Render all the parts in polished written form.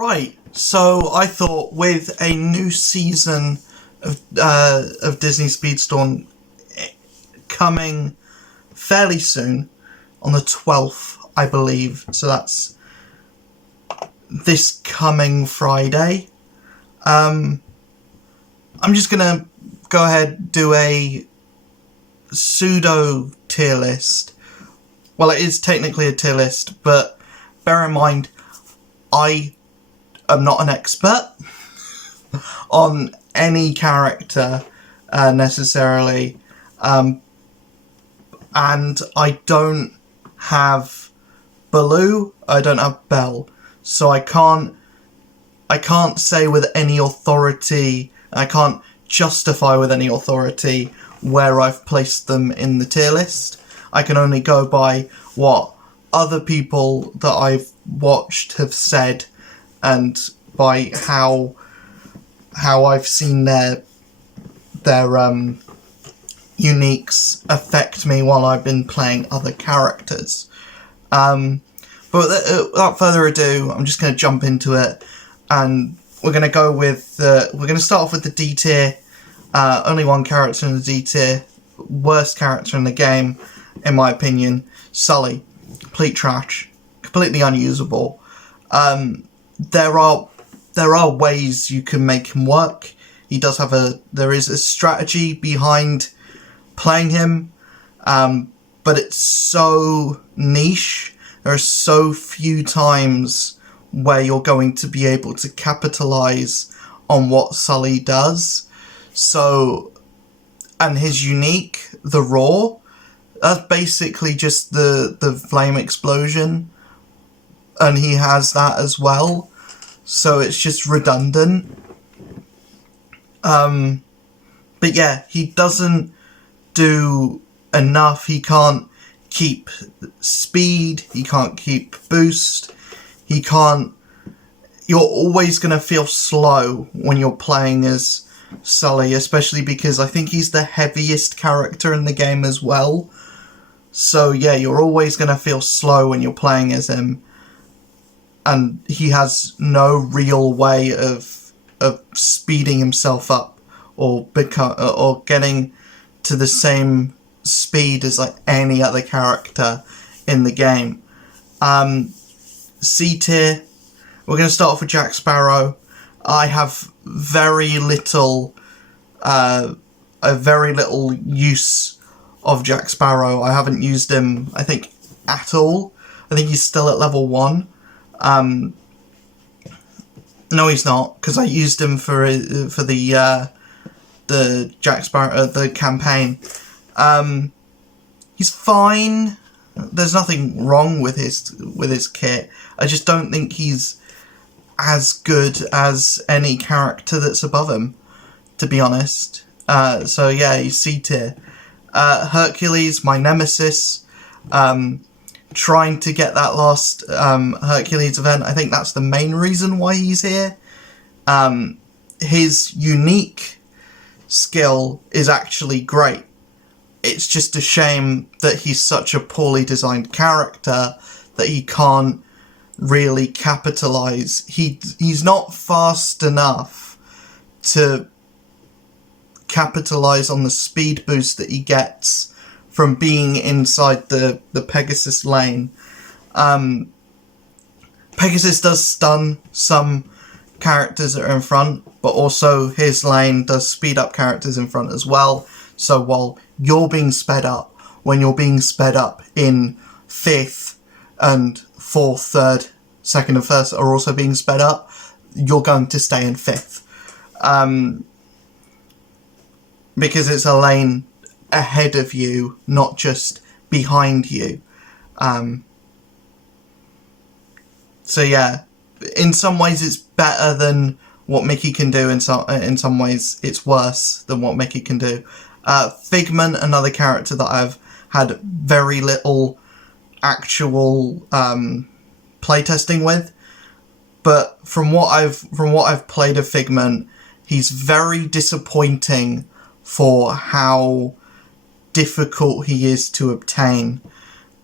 Right, so I thought with a new season of Disney Speedstorm coming fairly soon, on the 12th, I believe, so that's this coming Friday, I'm just gonna go ahead and do a pseudo tier list. Well, it is technically a tier list, but bear in mind, I am not an expert on any character necessarily, and I don't have Baloo, I don't have Belle, so I can't say with any authority, I can't justify with any authority where I've placed them in the tier list. I can only go by what other people that I've watched have said, and by how I've seen their uniques affect me while I've been playing other characters. But without further ado, I'm just going to jump into it, and we're going to go with we're going to start off with the D tier. Only one character in the D tier, worst character in the game, in my opinion. Sully, complete trash, completely unusable. There are ways you can make him work. He does have there is a strategy behind playing him, but it's so niche. There are so few times where you're going to be able to capitalize on what Sully does. So, and his unique, the roar, that's basically just the flame explosion, and he has that as well, so it's just redundant. But yeah, he doesn't do enough. He can't keep speed, he can't keep boost, he can't... You're always going to feel slow when you're playing as Sully, especially because I think he's the heaviest character in the game as well. So yeah, you're always going to feel slow when you're playing as him, and he has no real way of speeding himself up or getting to the same speed as like any other character in the game. C tier, we're going to start off with Jack Sparrow. I have very little use of Jack Sparrow. I haven't used him, I think, at all. I think he's still at level 1. No, he's not, because I used him for the Jack Sparrow the campaign. He's fine. There's nothing wrong with his kit. I just don't think he's as good as any character that's above him, to be honest. So yeah, he's C tier. Hercules, my nemesis. Trying to get that last Hercules event. I think that's the main reason why he's here. His unique skill is actually great. It's just a shame that he's such a poorly designed character that he can't really capitalize. He's not fast enough to capitalize on the speed boost that he gets from being inside the Pegasus lane. Pegasus does stun some characters that are in front, but also his lane does speed up characters in front as well. So while you're being sped up, when you're being sped up in 5th and 4th, 3rd, 2nd and 1st are also being sped up, you're going to stay in 5th. Because it's a lane ahead of you, not just behind you. So yeah, in some ways it's better than what Mickey can do, in some ways it's worse than what Mickey can do. Figment, another character that I've had very little actual playtesting with, but from what I've played of Figment, he's very disappointing for how difficult he is to obtain.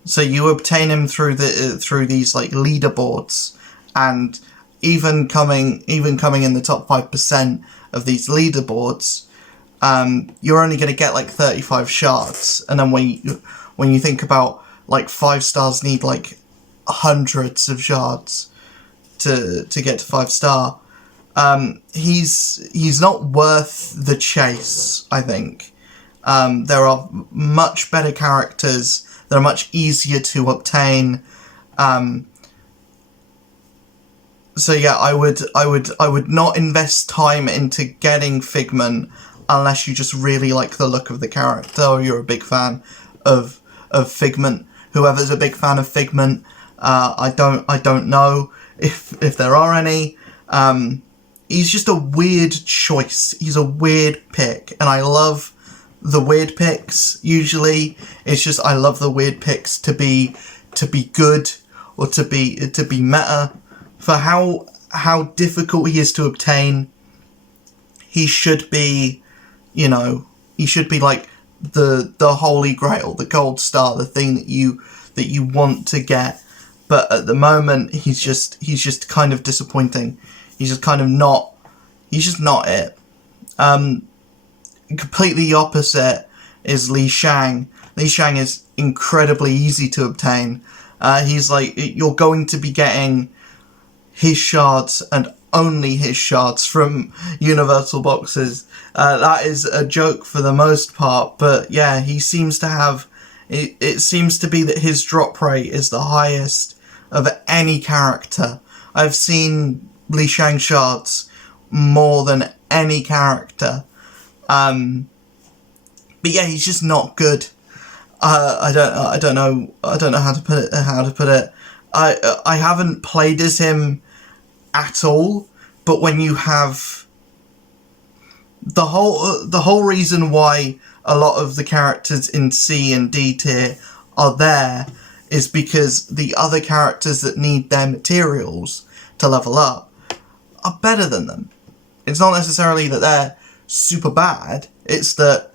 So you obtain him through these like leaderboards, and even coming in the top 5% of these leaderboards, you're only going to get like 35 shards. And then when you think about like 5 stars need like hundreds of shards to get to 5 star. He's not worth the chase, I think. There are much better characters that are much easier to obtain. So yeah, I would not invest time into getting Figment unless you just really like the look of the character or you're a big fan of Figment. Whoever's a big fan of Figment, I don't know if there are any. He's just a weird choice. He's a weird pick, and I love the weird picks. Usually, it's just I love the weird picks to be good or to be meta. For how difficult he is to obtain, he should be, he should be like the holy grail, the gold star, the thing that you want to get. But at the moment, he's just kind of disappointing. He's just kind of not. He's just not it. Completely opposite is Li Shang. Li Shang is incredibly easy to obtain. He's like, you're going to be getting his shards and only his shards from universal boxes. That is a joke for the most part, but yeah, he seems to have. It seems to be that his drop rate is the highest of any character. I've seen Li Shang shards more than any character. But yeah, he's just not good. I don't know how to put it. I haven't played as him at all, but when you have the whole reason why a lot of the characters in C and D tier are there is because the other characters that need their materials to level up are better than them. It's not necessarily that they're super bad, it's that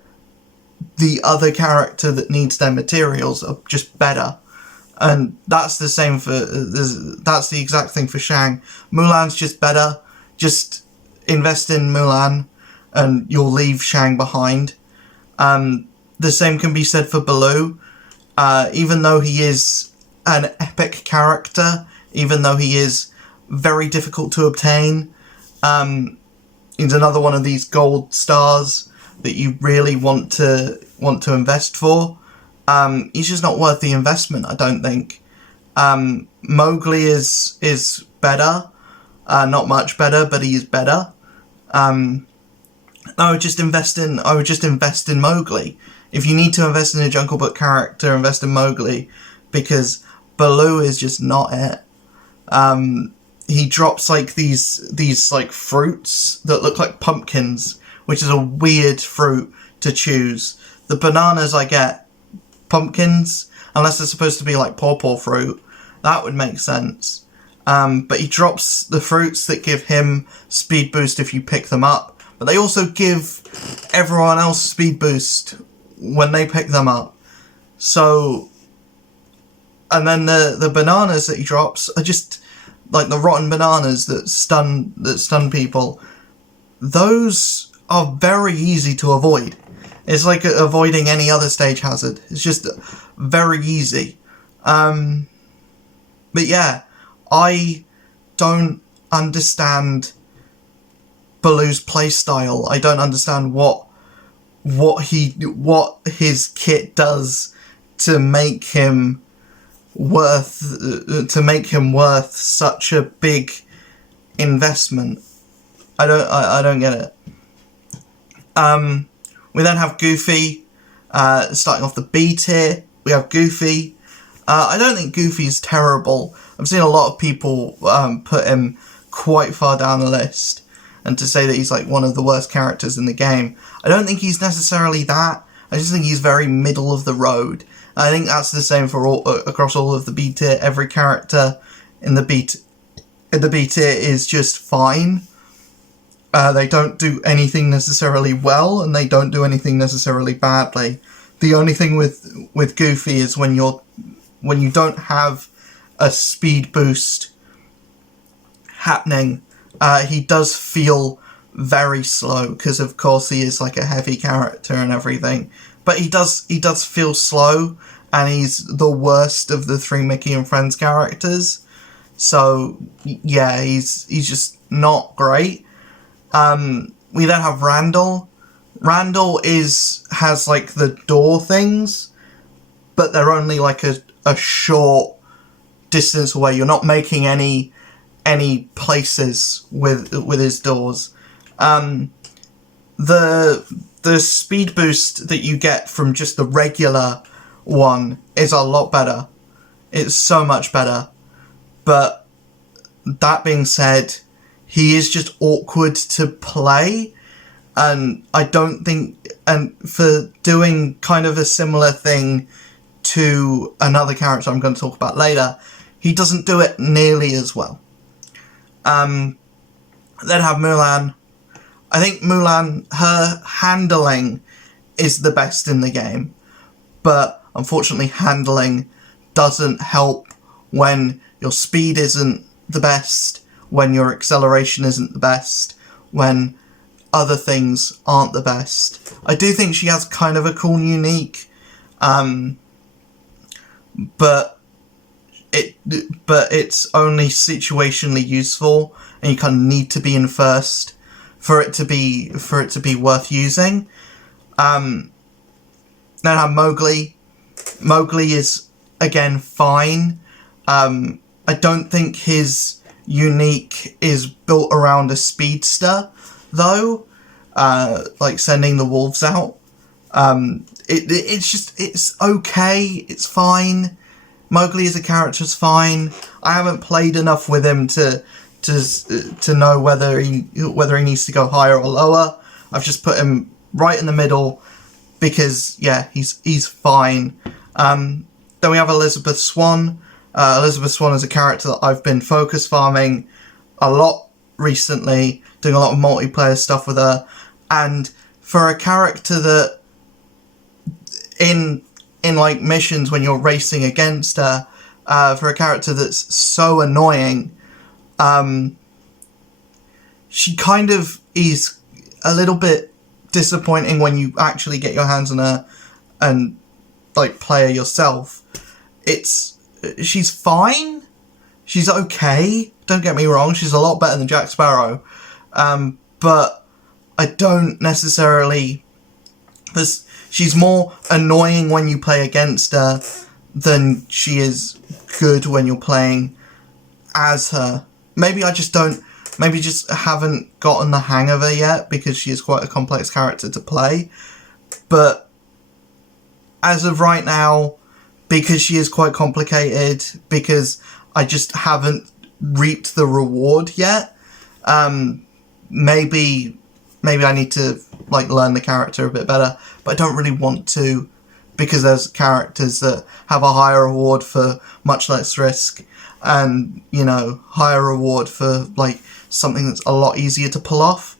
the other character that needs their materials are just better. And that's the same that's the exact thing for Shang. Mulan's just better. Just invest in Mulan and you'll leave Shang behind. The same can be said for Baloo. Even though he is an epic character, even though he is very difficult to obtain, he's another one of these gold stars that you really want to invest for. He's just not worth the investment, I don't think. Mowgli is better, not much better, but he is better. I would just invest in Mowgli. If you need to invest in a Jungle Book character, invest in Mowgli, because Baloo is just not it. He drops like these like fruits that look like pumpkins, which is a weird fruit to choose. The bananas I get pumpkins, unless they're supposed to be like pawpaw fruit. That would make sense. But he drops the fruits that give him speed boost if you pick them up, but they also give everyone else speed boost when they pick them up. So, and then the bananas that he drops are just like the rotten bananas that stun people. Those are very easy to avoid. It's like avoiding any other stage hazard. It's just very easy. But yeah, I don't understand Baloo's playstyle. I don't understand what his kit does to make him worth such a big investment. I don't get it. We then have Goofy, starting off the B tier. We have Goofy. I don't think Goofy's terrible. I've seen a lot of people put him quite far down the list, and to say that he's like one of the worst characters in the game. I don't think he's necessarily that. I just think he's very middle of the road. I think that's the same for across all of the B tier. Every character in the B tier is just fine. They don't do anything necessarily well, and they don't do anything necessarily badly. The only thing with Goofy is when you don't have a speed boost happening. He does feel very slow because, of course, he is like a heavy character and everything. But he does feel slow, and he's the worst of the three Mickey and Friends characters. So yeah, he's just not great. We then have Randall. Randall has like the door things, but they're only like a short distance away. You're not making any places with his doors. The speed boost that you get from just the regular one is a lot better. It's so much better. But that being said, he is just awkward to play, and I don't think, and for doing kind of a similar thing to another character I'm going to talk about later, he doesn't do it nearly as well. Then have Mulan. I think Mulan, her handling is the best in the game, but unfortunately handling doesn't help when your speed isn't the best, when your acceleration isn't the best, when other things aren't the best. I do think she has kind of a cool unique, but it's only situationally useful, and you kind of need to be in first for it to be worth using. Then I have Mowgli. Mowgli is again fine. I don't think his unique is built around a speedster, though. Like sending the wolves out. It's okay. It's fine. Mowgli as a character is fine. I haven't played enough with him to know whether he needs to go higher or lower. I've just put him right in the middle because yeah, he's fine. Then we have Elizabeth Swann. Elizabeth Swann is a character that I've been focus farming a lot recently, doing a lot of multiplayer stuff with her, and for a character that in like missions when you're racing against her, for a character that's so annoying, she kind of is a little bit disappointing when you actually get your hands on her and like play her yourself. She's fine. She's okay. Don't get me wrong. She's a lot better than Jack Sparrow. But I don't necessarily... She's more annoying when you play against her than she is good when you're playing as her. Maybe just haven't gotten the hang of her yet, because she is quite a complex character to play. But as of right now, because she is quite complicated, because I just haven't reaped the reward yet, maybe I need to like learn the character a bit better, but I don't really want to, because there's characters that have a higher reward for much less risk, and higher reward for like something that's a lot easier to pull off.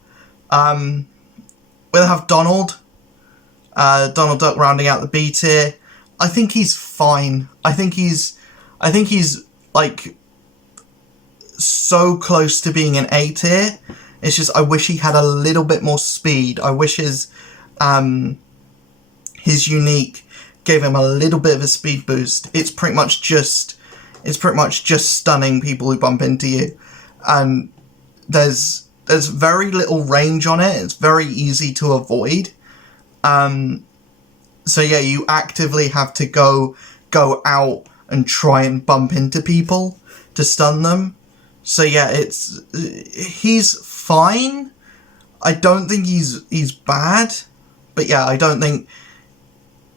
We'll have Donald Duck rounding out the B tier. I think he's fine. I think he's like so close to being an A tier. It's just I wish he had a little bit more speed. I wish his unique gave him a little bit of a speed boost. It's pretty much just stunning people who bump into you, and there's very little range on it. It's very easy to avoid. So yeah, you actively have to go out and try and bump into people to stun them. So yeah, he's fine. I don't think he's bad, but yeah, I don't think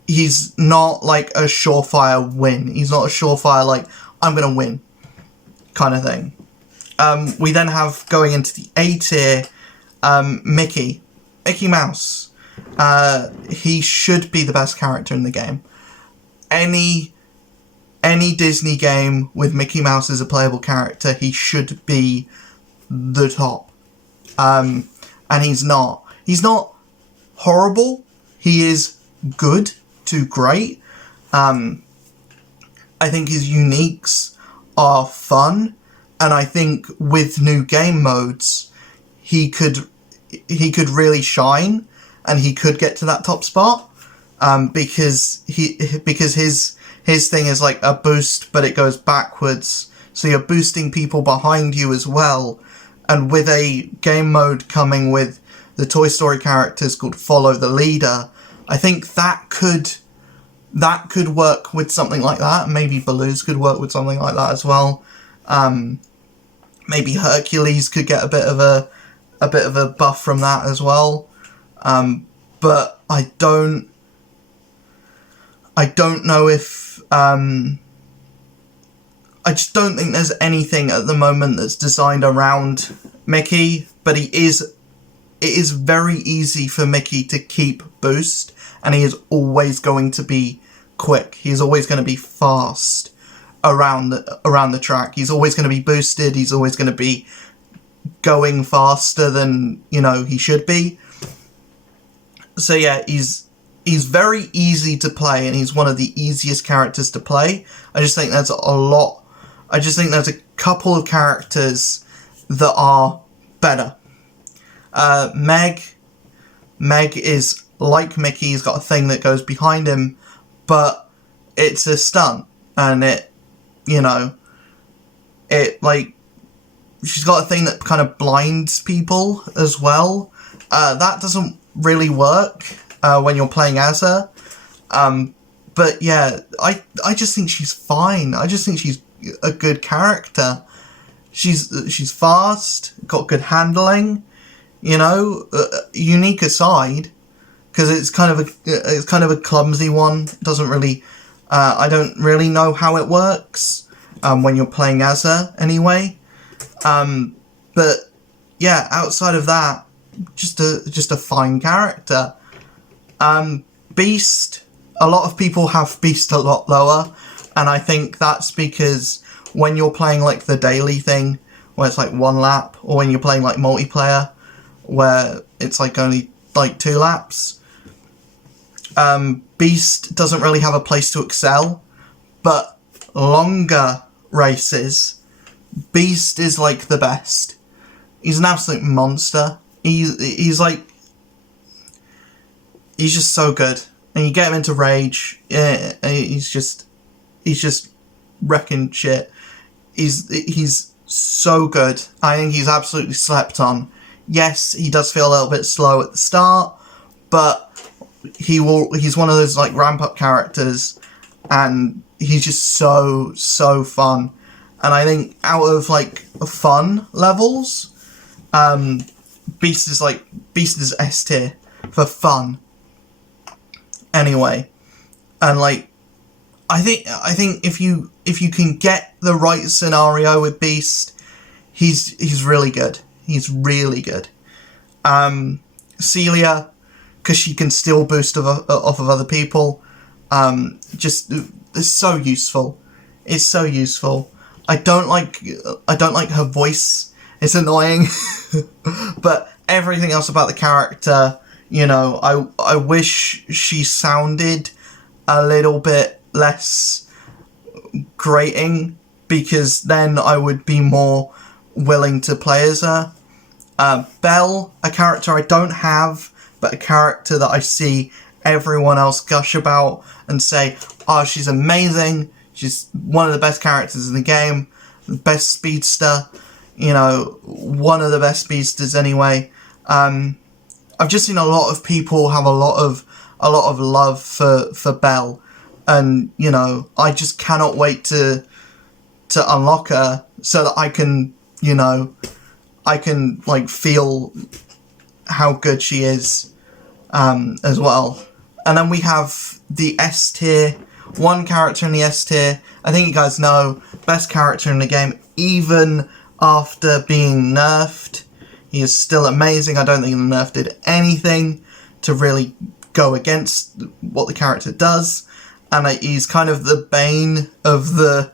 he's not like a surefire win. He's not a surefire like I'm gonna win kind of thing. We then have, going into the A tier, Mickey Mouse. He should be the best character in the game. Any Disney game with Mickey Mouse as a playable character, he should be the top. And he's not. He's not horrible. He is good to great. I think his uniques are fun. I think with new game modes, he could really shine, and he could get to that top spot, because his thing is like a boost, but it goes backwards, so you're boosting people behind you as well. And with a game mode coming with the Toy Story characters called Follow the Leader, I think that could work with something like that. Maybe Baloo's could work with something like that as well. Maybe Hercules could get a bit of a buff from that as well. But I don't know if I just don't think there's anything at the moment that's designed around Mickey, but it is very easy for Mickey to keep boost, and he is always going to be quick. He is always going to be fast around the track. He's always going to be boosted. He's always going to be going faster than, he should be. So yeah, he's very easy to play, and he's one of the easiest characters to play. I just think there's a couple of characters that are better. Meg is like Mickey. He's got a thing that goes behind him, but it's a stunt, and she's got a thing that kind of blinds people as well. That doesn't really work when you're playing as her. But yeah, I just think she's fine. I just think she's a good character. She's fast, got good handling, unique aside, because it's kind of a clumsy one. Doesn't really, I don't really know how it works when you're playing as her anyway. But yeah, outside of that, just a fine character. Beast, a lot of people have Beast a lot lower, and I think that's because when you're playing like the daily thing, where it's like 1 lap, or when you're playing like multiplayer, where it's like only like 2 laps, Beast doesn't really have a place to excel. But longer races, Beast is like the best. He's an absolute monster. He's just so good, and you get him into rage. Yeah, he's just wrecking shit. He's so good. I think he's absolutely slept on. Yes, he does feel a little bit slow at the start, but he's one of those like ramp up characters, and he's just so fun. And I think out of like fun levels, Beast is S tier for fun. Anyway, and like, I think if you can get the right scenario with Beast, he's really good. He's really good. Celia, because she can still boost off of other people, just is so useful. It's so useful. I don't like her voice. It's annoying, but everything else about the character, I wish she sounded a little bit less grating, because then I would be more willing to play as her. Belle, a character I don't have, but a character that I see everyone else gush about and say, oh, she's amazing, she's one of the best characters in the game, the best speedster, one of the best speedsters anyway. I've just seen a lot of people have a lot of love for Belle, and I just cannot wait to unlock her so that I can like feel how good she is as well. And then we have the S tier, one character in the S tier. I think you guys know, best character in the game, even after being nerfed. He is still amazing. I don't think the nerf did anything to really go against what the character does, and he's kind of the bane of the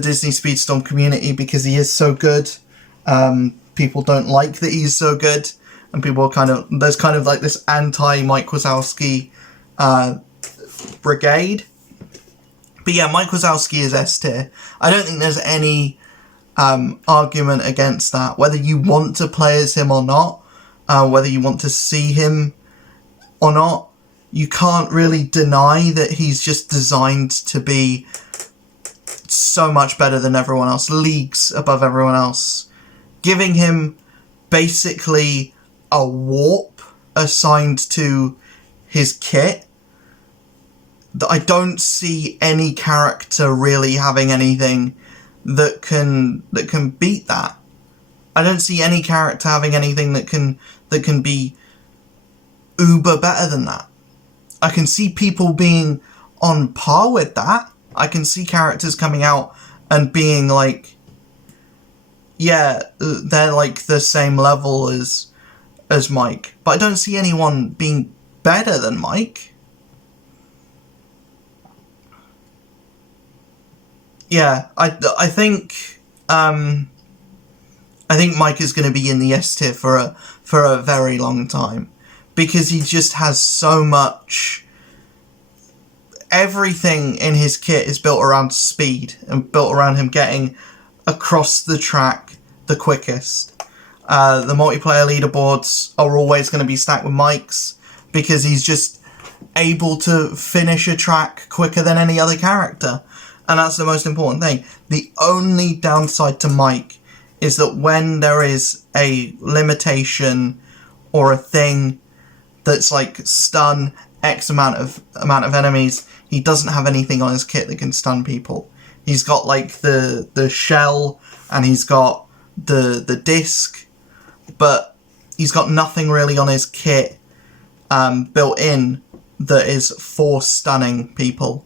Disney Speedstorm community, because he is so good. People don't like that he's so good, and people are there's kind of like this anti-Mike Wazowski brigade. But yeah, Mike Wazowski is S tier. I don't think there's any argument against that. Whether you want to play as him or not, whether you want to see him or not, you can't really deny that he's just designed to be so much better than everyone else, leagues above everyone else. Giving him basically a warp assigned to his kit, I don't see any character really having anything that can beat that. I don't see any character having anything that can be uber better than that. I can see people being on par with that. I can see characters coming out and being like, yeah, they're like the same level as Mike. But I don't see anyone being better than Mike. Yeah, I think Mike is going to be in the S tier for a very long time, because he just has so much. Everything in his kit is built around speed and built around him getting across the track the quickest. The multiplayer leaderboards are always going to be stacked with Mike's, because he's just able to finish a track quicker than any other character. And that's the most important thing. The only downside to Mike is that when there is a limitation or a thing that's like stun X amount of enemies, he doesn't have anything on his kit that can stun people. He's got like the shell and he's got the disc, but he's got nothing really on his kit built in that is for stunning people.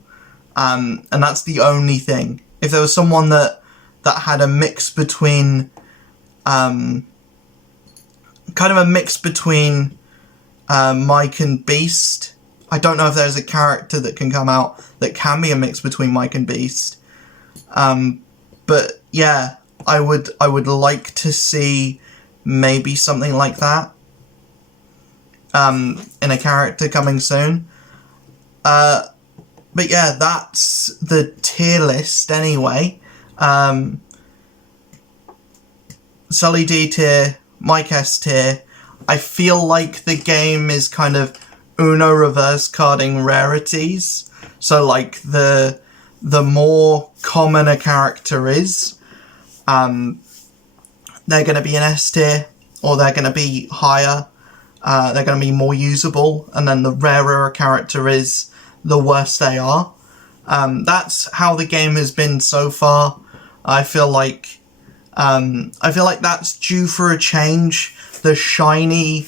And that's the only thing. If there was someone that had a mix between, kind of a mix between Mike and Beast, I don't know if there's a character that can come out that can be a mix between Mike and Beast. But yeah, I would like to see maybe something like that in a character coming soon. But yeah, that's the tier list anyway. Sully D tier, Mike S tier. I feel like the game is kind of Uno reverse carding rarities. So like the more common a character is, they're going to be an S tier, or they're going to be higher. They're going to be more usable, and then the rarer a character is, the worse they are. That's how the game has been so far. I feel like that's due for a change. The shiny,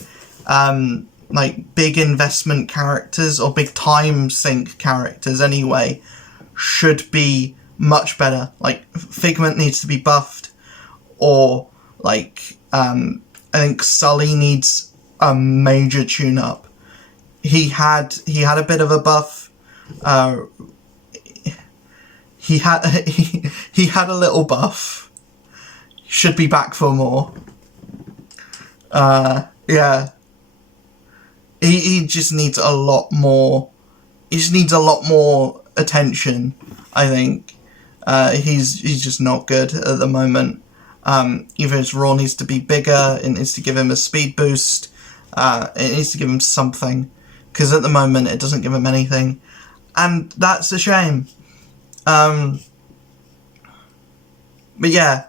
like big investment characters, or big time sink characters anyway, should be much better. Like Figment needs to be buffed, or like I think Sully needs a major tune-up. He had a bit of a buff. He had a little buff. Should be back for more. Yeah. He just needs a lot more. He just needs a lot more attention, I think. He's just not good at the moment. Either his roar needs to be bigger, it needs to give him a speed boost, it needs to give him something, because at the moment it doesn't give him anything, and that's a shame. But yeah,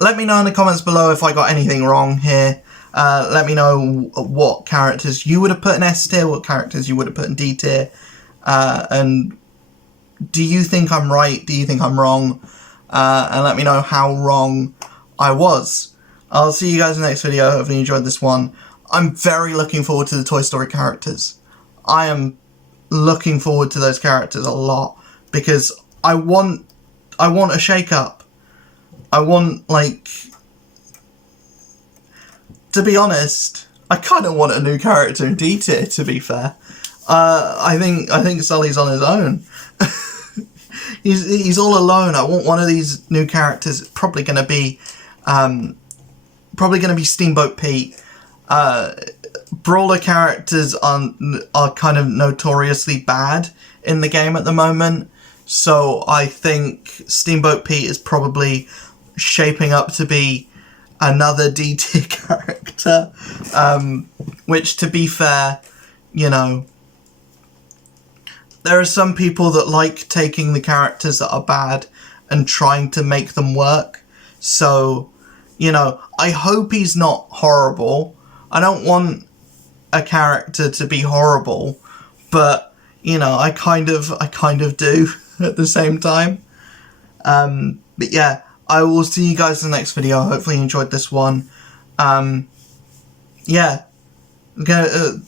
let me know in the comments below if I got anything wrong here. Let me know what characters you would have put in S tier, what characters you would have put in D tier, and do you think I'm right, do you think I'm wrong, and let me know how wrong I was. I'll see you guys in the next video. Hopefully you enjoyed this one. I'm very looking forward to the Toy Story characters. I am looking forward to those characters a lot, because I want a shake-up. I want, like, to be honest, I kind of want a new character in D tier, to be fair. I think Sully's on his own. He's all alone. I want one of these new characters. It's probably going to be Steamboat Pete. Brawler characters are kind of notoriously bad in the game at the moment, so I think Steamboat Pete is probably shaping up to be another D tier character, which, to be fair, you know, there are some people that like taking the characters that are bad and trying to make them work. So, you know, I hope he's not horrible. I don't want a character to be horrible, but, you know, I kind of do at the same time. But yeah, I will see you guys in the next video. Hopefully you enjoyed this one. Yeah,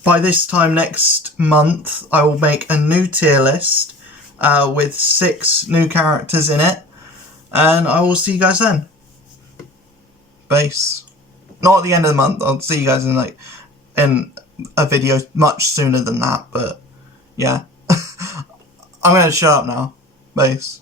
by this time next month, I will make a new tier list with 6 new characters in it, and I will see you guys then. Base. Not at the end of the month. I'll see you guys in a video much sooner than that. But yeah, I'm gonna shut up now. Base.